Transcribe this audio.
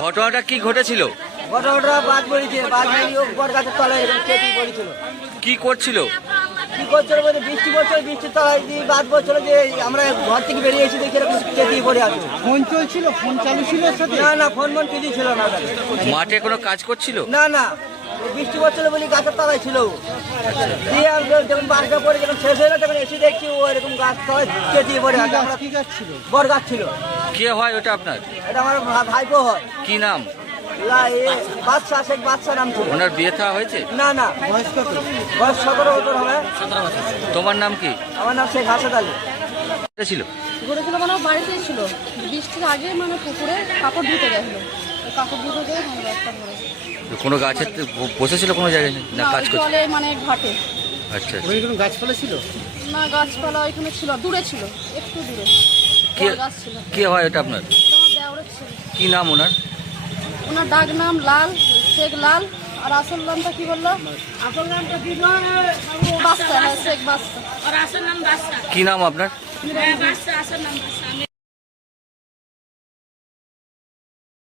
ঘটনাটা কি ঘটেছিল? ঘটনাটা বাদ পড়েছে, বাদ বেরিয়ে বট গাছের তলায় চেপে পড়েছিল। কি করছিল? কি করছিল বলতে বৃষ্টি পড়ছিল, বৃষ্টির তলায় দিয়ে বাদ পড়ছিল যে আমরা ঘর থেকে বেরিয়ে এসে দেখি এরকম চেপে পড়ে আছে। ফোন চলছিল? ফোন চালু ছিল সাথে? না না, ফোন কিছুই ছিল না। মাঠে কোনো কাজ করছিল? না না, বৃষ্টি পড়ছিল বলে গাছের তলায় ছিল। দিয়ে যখন বাসটা পড়ে যখন শেষ হয়ে গেল তখন এসে দেখছি ও এরকম গাছ তলায় চেপে পড়ে আছে। আমরা কি গাছ ছিল? বট গাছ ছিল। কে হয় ওটা আপনার? এটা আমার ভাইপো হয়। কি নাম? বাদশা, শেখ বাদশা নাম ছিল। ওনার বিয়ে থা হয়েছে? না না, বয়স কত? বয়স 17 বছর হবে। তোমার নাম কি? আমার নাম শেখ হাসাদ আলী। ছিল ঘটেছিল মানে বাড়িতেই ছিল, বৃষ্টির আগে মানে পুকুরে কাপড় ধুতে গেছিল, কাপড় ধুতে গিয়ে মানে রাস্তা ধরে কোনো গাছের বসেছিল কোনো জায়গায় না কাজ করছে? চলে মানে ঘাটে। আচ্ছা ওই কোনো গাছপালা ছিল না, গাছপালা ওইখানে ছিল, দূরে ছিল, একটু দূরে কে গাছ ছিল। কে হয় ওটা আপনার? ওটা আমার দেওরের ছিল। কি নাম ওনার? ওনার ডাক নাম লাল, শেখ লাল। আর আসল নামটা কি বললো? আসল নামটা কি? বাদশা, হ্যাঁ শেখ বাদশা। কি নাম আপনার? বাদশা, আসল নাম বাদশা।